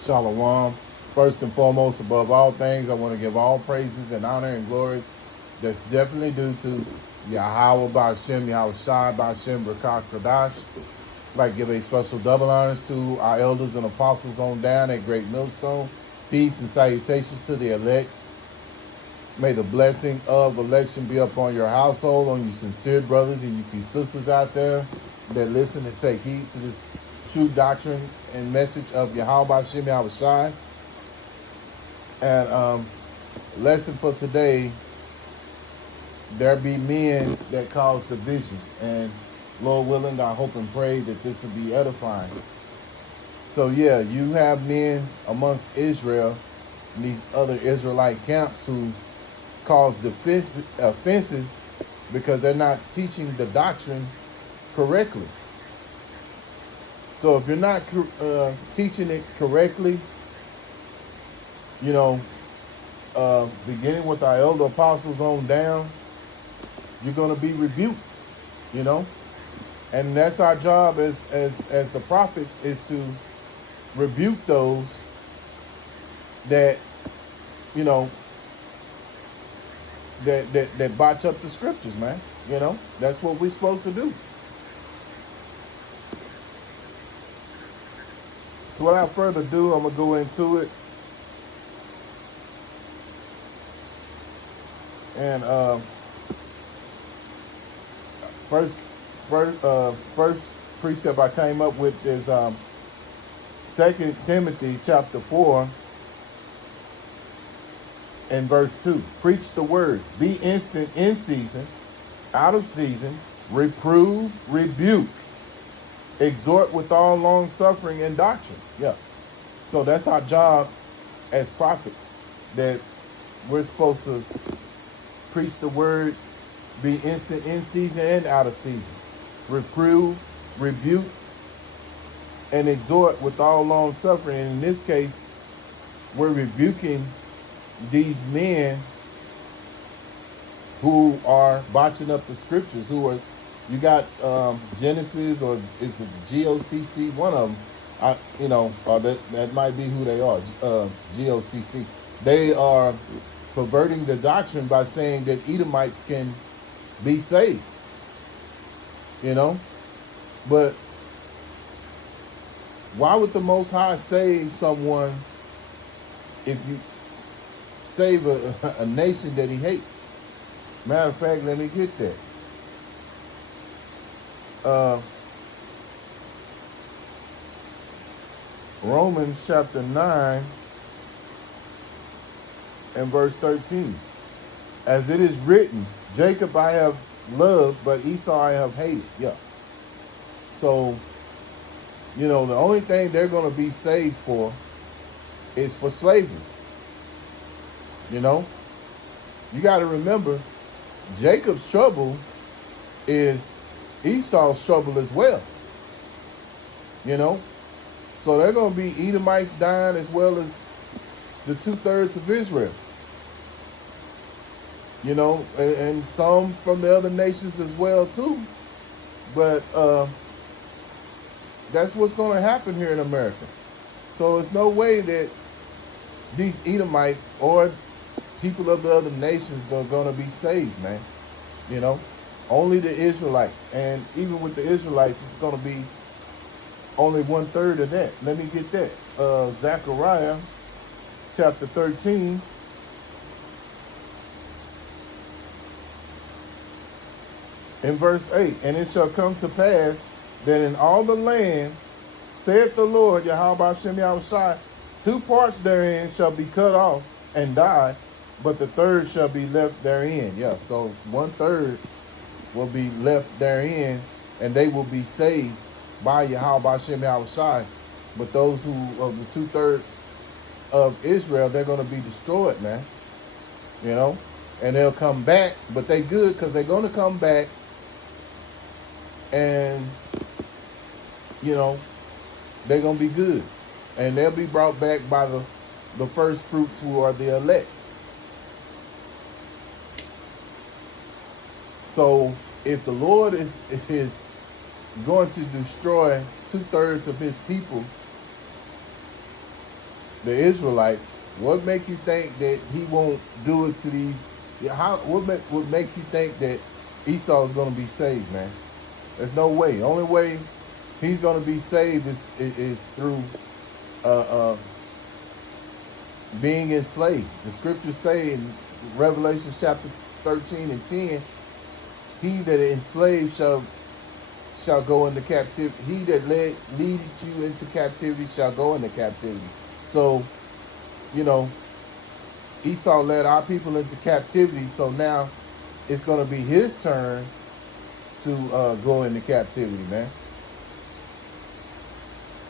Shalom. First and foremost, above all things, I want to give all praises and honor and glory that's definitely due to Yahweh Ba'Shem, Yahweh Shai Ba'Shem, Rakah Kadash. I'd like to give a special double honors to our elders and apostles on down at Great Millstone. Peace and salutations to the elect. May the blessing of election be upon your household, on you sincere brothers and you sisters out there that listen and take heed to this true doctrine and message of Yahweh Ba'Shem, Yahweh Shai. And lesson for today, there be men that cause division. And Lord willing, I hope and pray that this will be edifying. So yeah, you have men amongst Israel and these other Israelite camps who cause offenses because they're not teaching the doctrine correctly. So if you're not teaching it correctly, you know, beginning with our elder apostles on down, you're going to be rebuked, you know. And that's our job as the prophets, is to rebuke those that, you know, that botch up the scriptures, man. You know, that's what we're supposed to do. So without further ado, I'm going to go into it. And first precept I came up with is 2 Timothy chapter 4 and verse 2. Preach the word. Be instant in season, out of season, reprove, rebuke, exhort with all long suffering and doctrine. Yeah. So that's our job as prophets, that we're supposed to preach the word, be instant in season and out of season, reprove, rebuke, and exhort with all long suffering. And in this case, we're rebuking these men who are botching up the scriptures, who are, you got Genesis, or is it GOCC, one of them, that might be who they are, GOCC. They are perverting the doctrine by saying that Edomites can be saved, you know. But why would the Most High save someone if you save a nation that he hates? Matter of fact, let me get that. Romans chapter 9 and verse 13. As it is written, Jacob I have loved, but Esau I have hated. Yeah. So, you know, the only thing they're going to be saved for is for slavery. You know, you got to remember, Jacob's trouble is Esau's trouble as well. You know, so they're going to be Edomites dying as well as the 2/3 of Israel. You know, and some from the other nations as well too. But that's what's going to happen here in America. So it's no way that these Edomites or people of the other nations are going to be saved, man. You know, only the Israelites. And even with the Israelites, it's going to be only 1/3 of that. Let me get that. Zechariah chapter 13. In verse 8, and it shall come to pass that in all the land, saith the Lord, Yahweh Ba'Shem Yahweh Shai, 2 parts therein shall be cut off and die, but the third shall be left therein. Yeah, so 1/3 will be left therein, and they will be saved by Yahweh Ba'Shem Yahweh Shai. But those who, of the 2/3 of Israel, they're going to be destroyed, man. You know, and they'll come back, but they good because they're going to come back. And, you know, they're going to be good. And they'll be brought back by the first fruits, who are the elect. So if the Lord is going to destroy 2/3 of his people, the Israelites, what make you think that he won't do it to these? What make you think that Esau is going to be saved, man? There's no way. Only way he's going to be saved is through uh, uh, being enslaved. The scriptures say in Revelation chapter 13 and 10, he that is enslaved shall go into captivity. He that lead you into captivity shall go into captivity. So, you know, Esau led our people into captivity. So now it's going to be his turn to go into captivity, man.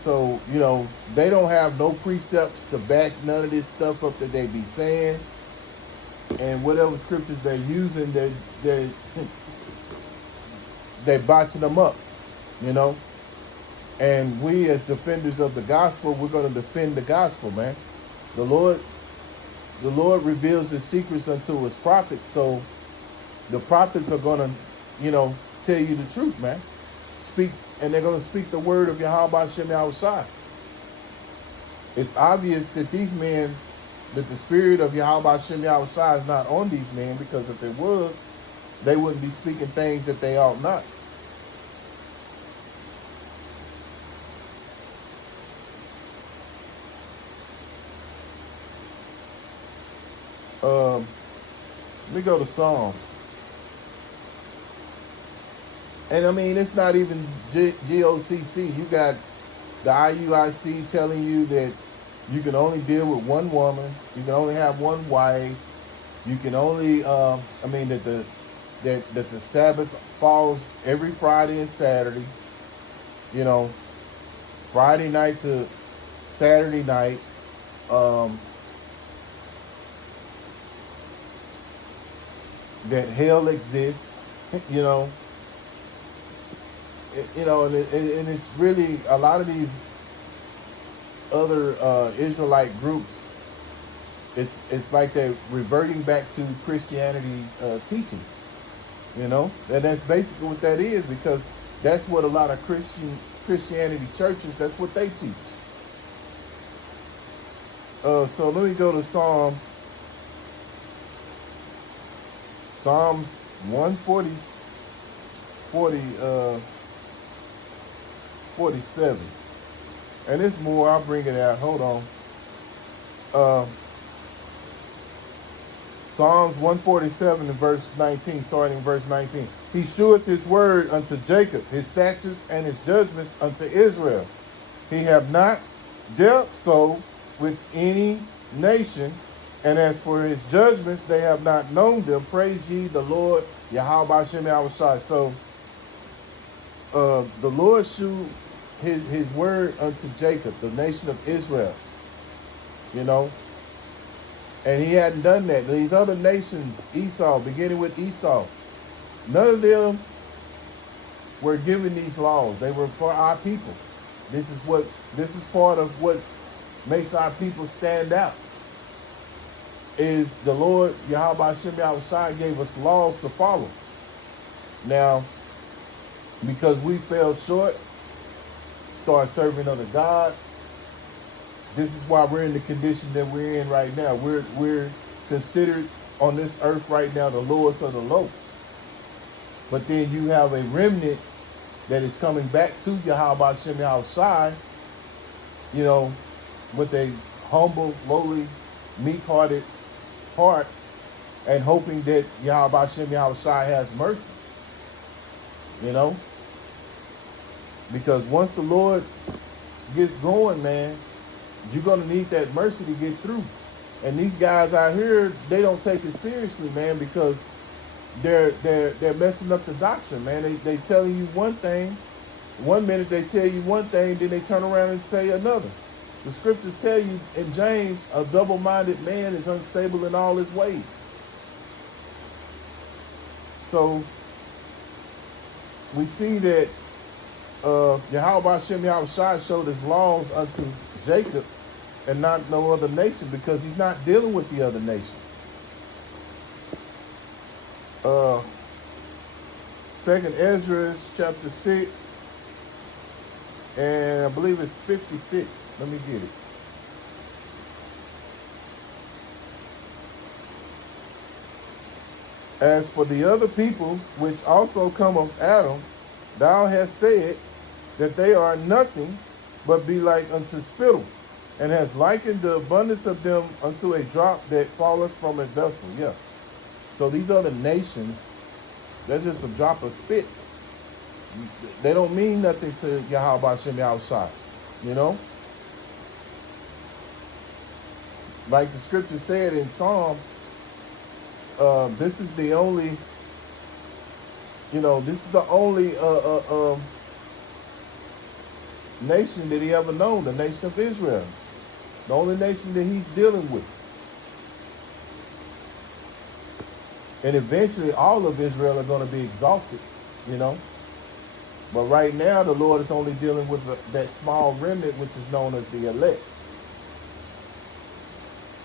So, you know, they don't have no precepts to back none of this stuff up that they be saying. And whatever scriptures they're using, they're botching them up, you know. And we as defenders of the gospel, we're going to defend the gospel, man. The Lord reveals his secrets unto his prophets. So the prophets are going to, you know, tell you the truth, man. And they're going to speak the word of Yahweh Shem Yahushai. It's obvious that these men, that the spirit of Yahweh Shem Yahushai is not on these men, because if it was, they wouldn't be speaking things that they ought not. Let me go to Psalms. And I mean, it's not even GOCC. You got the IUIC telling you that you can only deal with one woman. You can only have one wife. You can only, that the Sabbath falls every Friday and Saturday. You know, Friday night to Saturday night. That hell exists, you know. And it's really a lot of these other Israelite groups. It's like they're reverting back to Christianity teachings, you know. And that's basically what that is, because that's what a lot of Christianity churches, that's what they teach. So let me go to Psalms 47. And it's more, I'll bring it out. Hold on. Psalms 147 and verse 19, starting in verse 19. He sheweth his word unto Jacob, his statutes and his judgments unto Israel. He have not dealt so with any nation, and as for his judgments, they have not known them. Praise ye the Lord, Yahweh Shem Yahushai. So the Lord shewed his word unto Jacob, the nation of Israel, you know. And he hadn't done that. These other nations, Esau, beginning with Esau, none of them were given these laws. They were for our people. This is part of what makes our people stand out. Is the Lord Yahweh Shem Yahushai gave us laws to follow. Now, because we fell short, start serving other gods, this is why we're in the condition that we're in right now. We're considered on this earth right now the lowest of the low. But then you have a remnant that is coming back to Yahweh Shem Yahushai, you know, with a humble, lowly, meek-hearted heart, and hoping that Yahweh Shem Yahushai has mercy, you know. Because once the Lord gets going, man, you're going to need that mercy to get through. And these guys out here, they don't take it seriously, man, because they're messing up the doctrine, man. They telling you one thing, one minute they tell you one thing, then they turn around and say another. The scriptures tell you in James, a double-minded man is unstable in all his ways. So we see that Yahweh Shem Yahushai showed his laws unto Jacob and not no other nation, because he's not dealing with the other nations. Second Ezra chapter 6, and I believe it's 56. Let me get it. As for the other people which also come of Adam, thou hast said that they are nothing, but be like unto spittle, and has likened the abundance of them unto a drop that falleth from a vessel. Yeah. So these other nations, they're just a drop of spit. They don't mean nothing to Yahweh Shem Yahushai. You know? Like the scripture said in Psalms, this is the only, this is the only nation that he ever known, the nation of Israel. The only nation that he's dealing with. And eventually all of Israel are going to be exalted, But right now the Lord is only dealing with that small remnant, which is known as the elect.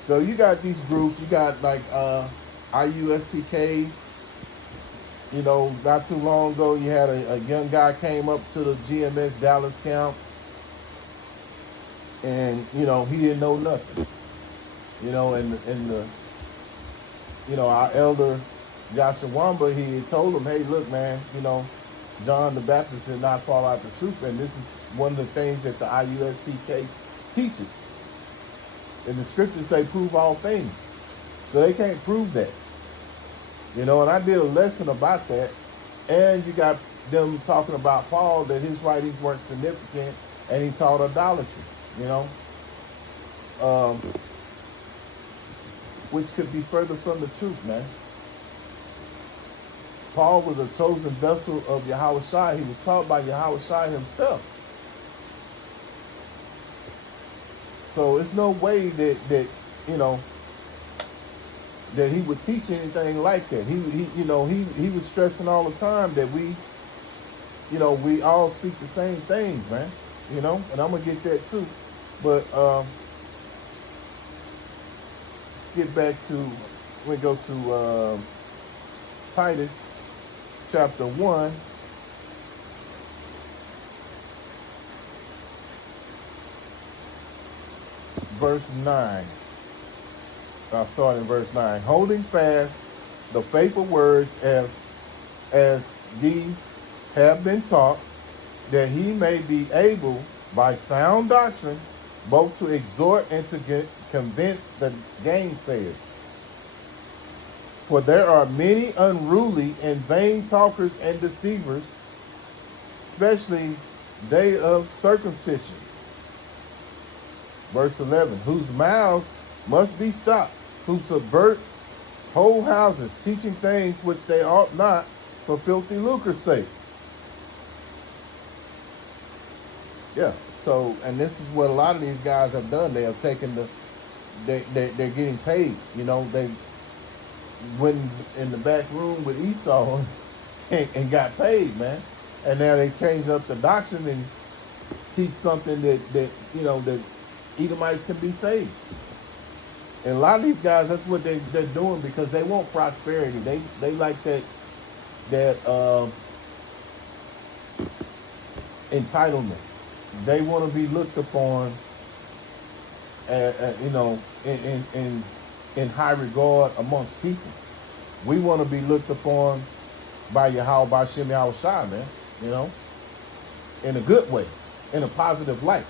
So you got these groups, you got like IUSPK. Not too long ago you had a young guy came up to the GMS Dallas camp, and he didn't know nothing. Our elder Joshua Wamba, he had told him, hey, look, man, John the Baptist did not fall out the truth, and this is one of the things that the IUSPK teaches. And the scriptures say prove all things. So they can't prove that. And I did a lesson about that. And you got them talking about Paul, that his writings weren't significant, and he taught idolatry, which could be further from the truth, man. Paul was a chosen vessel of Yahweh Shai. He was taught by Yahweh Shai himself. So it's no way that that he would teach anything like that. He was stressing all the time that we all speak the same things, man. And I'm gonna get that too. But let's get back to, we go to Titus chapter 1. Verse 9. I'll start in verse 9. Holding fast the faithful words as ye have been taught, that he may be able by sound doctrine both to exhort and to convince the gainsayers. For there are many unruly and vain talkers and deceivers, especially they of circumcision. Verse 11, whose mouths must be stopped, who subvert whole houses, teaching things which they ought not, for filthy lucre's sake. Yeah, so, and this is what a lot of these guys have done. They have taken they're getting paid. They went in the back room with Esau and got paid, man. And now they changed up the doctrine and teach something that Edomites can be saved. And a lot of these guys, that's what they're doing, because they want prosperity. They like that entitlement. They want to be looked upon, in high regard amongst people. We want to be looked upon by Yahweh, by Shem Yahweh Shai, man. In a good way, in a positive light.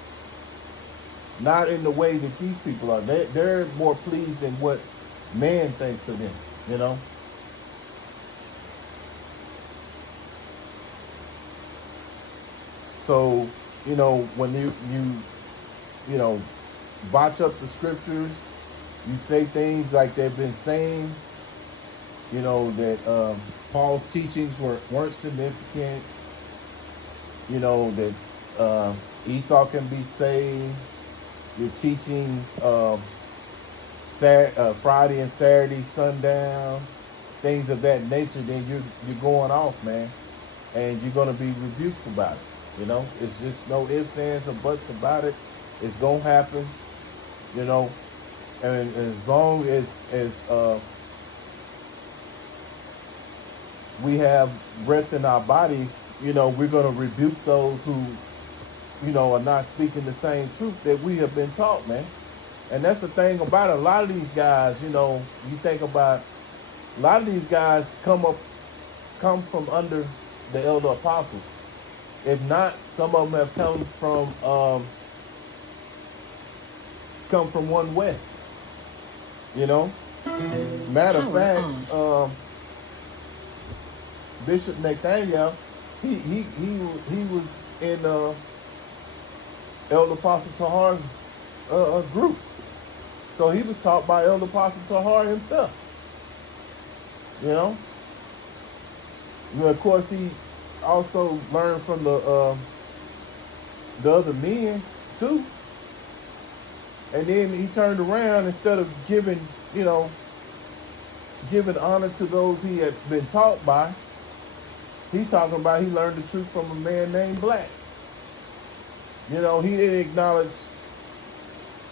Not in the way that these people are. They're more pleased in what man thinks of them, So, when you botch up the scriptures, you say things like they've been saying, that Paul's teachings weren't significant, that Esau can be saved. You're teaching Friday and Saturday sundown, things of that nature. Then you're going off, man, and you're gonna be rebuked about it. It's just no ifs, ands, or buts about it. It's gonna happen, and as long as we have breath in our bodies, we're gonna rebuke those who are not speaking the same truth that we have been taught, man. And that's the thing about it. A lot of these guys, you think about A lot of these guys come from under the elder apostles. If not, some of them have come from one west. You know. Matter of fact, Bishop Nathaniel, he was in Elder Apostle Tahar's group. So he was taught by Elder Apostle Tahar himself. You know? And of course, he also learned from the other men, too. And then he turned around, instead of giving honor to those he had been taught by, he talking about he learned the truth from a man named Black. You know, he didn't acknowledge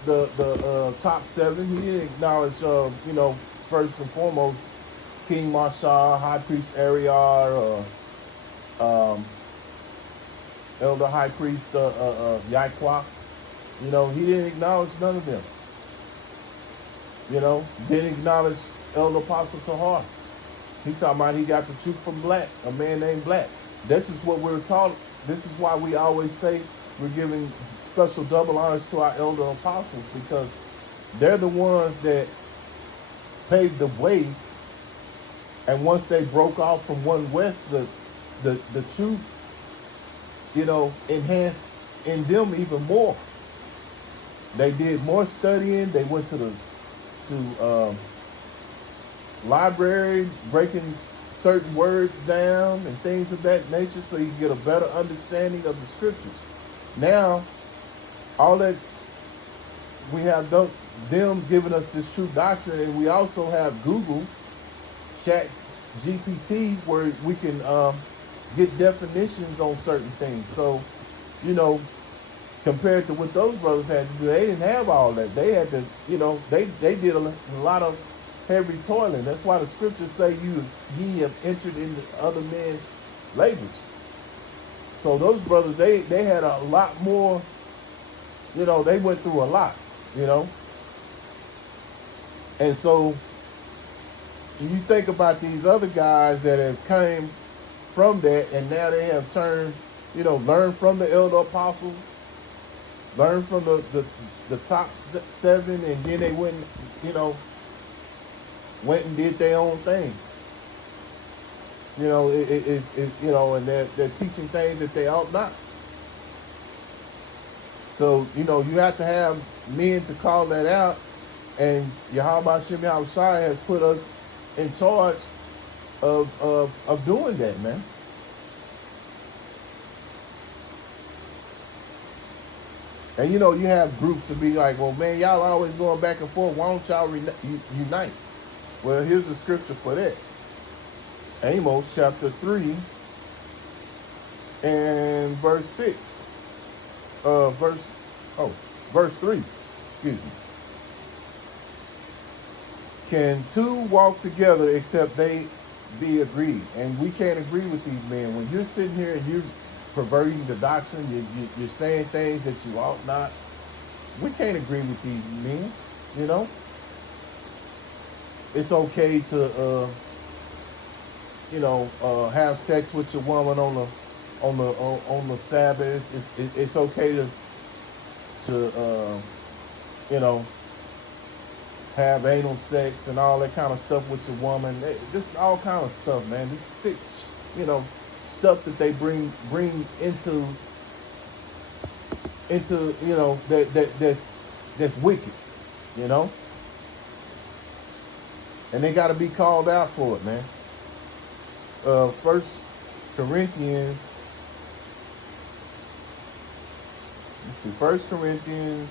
the top seven. He didn't acknowledge, first and foremost, King Marshall, High Priest Ariar, Elder High Priest Yaquak. You know, he didn't acknowledge none of them. You know, didn't acknowledge Elder Apostle Tahar. He talking about he got the truth from Black, a man named Black. This is what we're taught. This is why we always say we're giving special double honors to our elder apostles, because they're the ones that paved the way. And once they broke off from one west, the truth, enhanced in them even more. They did more studying. They went to the library, breaking certain words down and things of that nature, so you get a better understanding of the scriptures. Now, all that we have them giving us this true doctrine, and we also have Google, Chat GPT, where we can get definitions on certain things. So, compared to what those brothers had to do, they didn't have all that. They had to, they did a lot of heavy toiling. That's why the scriptures say ye have entered into other men's labors. So those brothers, they had a lot more, they went through a lot, And so you think about these other guys that have came from that, and now they have turned, learned from the elder apostles, learned from the top seven, and then they went and did their own thing. And they're teaching things that they ought not. So, you have to have men to call that out, and Yahweh Shem Yahushai has put us in charge of doing that, man. And you have groups to be like, well, man, y'all always going back and forth. Why don't y'all unite? Well, here's the scripture for that. Amos chapter 3 and verse 6. Verse 3. Excuse me. Can two walk together except they be agreed? And we can't agree with these men. When you're sitting here and you're perverting the doctrine, you're saying things that you ought not. We can't agree with these men, It's okay to, have sex with your woman on the Sabbath. It's okay to have anal sex and all that kind of stuff with your woman. This is all kind of stuff, man. This sick, stuff that they bring into that's wicked, and they got to be called out for it, man. First Corinthians. Let's see, 1 Corinthians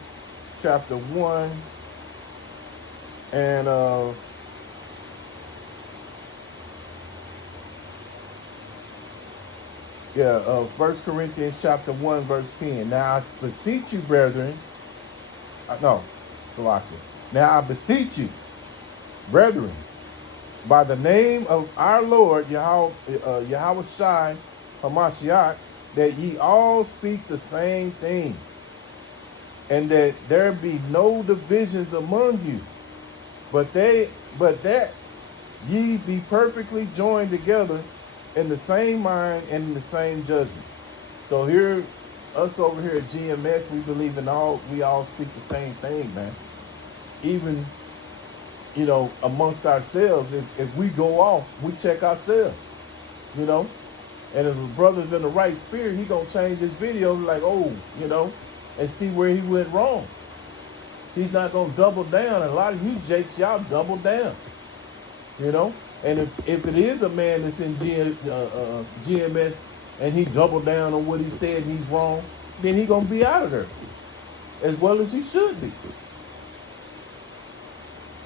chapter 1 and 1 Corinthians chapter 1 verse 10. Now I beseech you, brethren. Salakia. Now I beseech you, brethren, by the name of our Lord Yahweh Shai Hamashiach, that ye all speak the same thing, and that there be no divisions among you, but that Ye be perfectly joined together in the same mind and in the same judgment. So here, us over here at GMS, we believe in all, we all speak the same thing, man. Even, amongst ourselves, if we go off, we check ourselves, you know. And if a brother's in the right spirit, he gonna change his video like, oh, and see where he went wrong. He's not gonna double down. And a lot of you jakes, y'all double down, you know. And if it is a man that's in GMS and he doubled down on what he said and he's wrong, then he gonna be out of there, as well as he should be,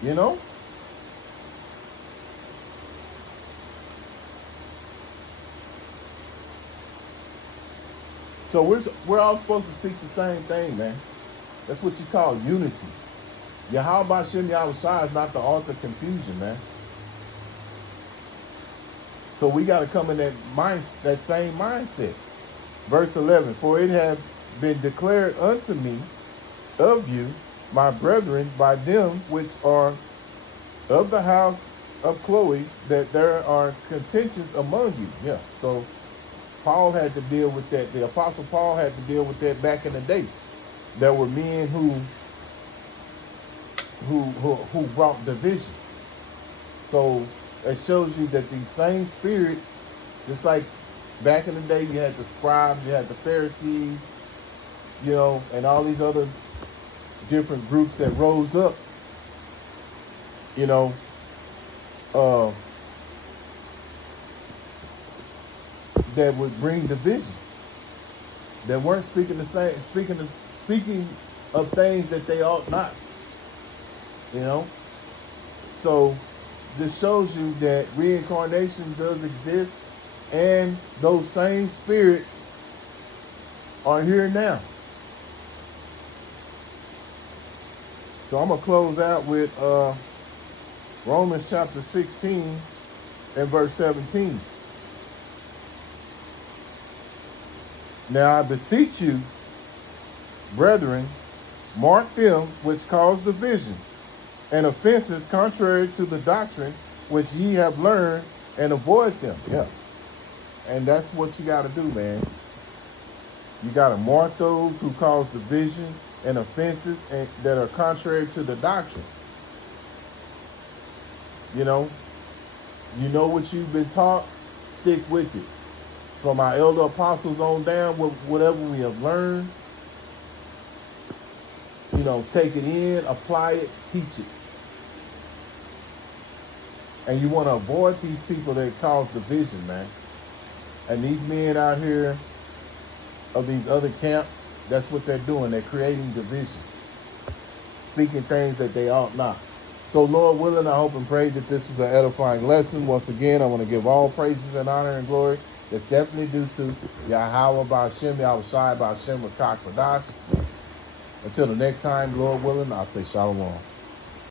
you know. So we're all supposed to speak the same thing, man. That's what you call unity. Yahweh Shem Yahushua is not the author of confusion, man. So we got to come in that same mindset. Verse 11, for it hath been declared unto me of you, my brethren, by them which are of the house of Chloe, that there are contentions among you. Yeah, so Paul had to deal with that. The Apostle Paul had to deal with that back in the day. There were men who brought division. So it shows you that these same spirits, just like back in the day, you had the scribes, you had the Pharisees, and all these other different groups that rose up, that would bring division. That weren't speaking of things that they ought not. So this shows you that reincarnation does exist, and those same spirits are here now. So I'm gonna close out with Romans chapter 16 and verse 17. Now I beseech you, brethren, mark them which cause divisions and offenses contrary to the doctrine which ye have learned, and avoid them. Yeah. And that's what you got to do, man. You got to mark those who cause division and offenses that are contrary to the doctrine. You know what you've been taught, stick with it. From our elder apostles on down, whatever we have learned, take it in, apply it, teach it. And you want to avoid these people that cause division, man. And these men out here of these other camps, that's what they're doing. They're creating division, speaking things that they ought not. So Lord willing, I hope and pray that this was an edifying lesson. Once again, I want to give all praises and honor and glory that's definitely due to Yahweh Ba'Shem, Yahushai Ba'Shem, Rakak Radash. Until the next time, Lord willing, I'll say Shalom.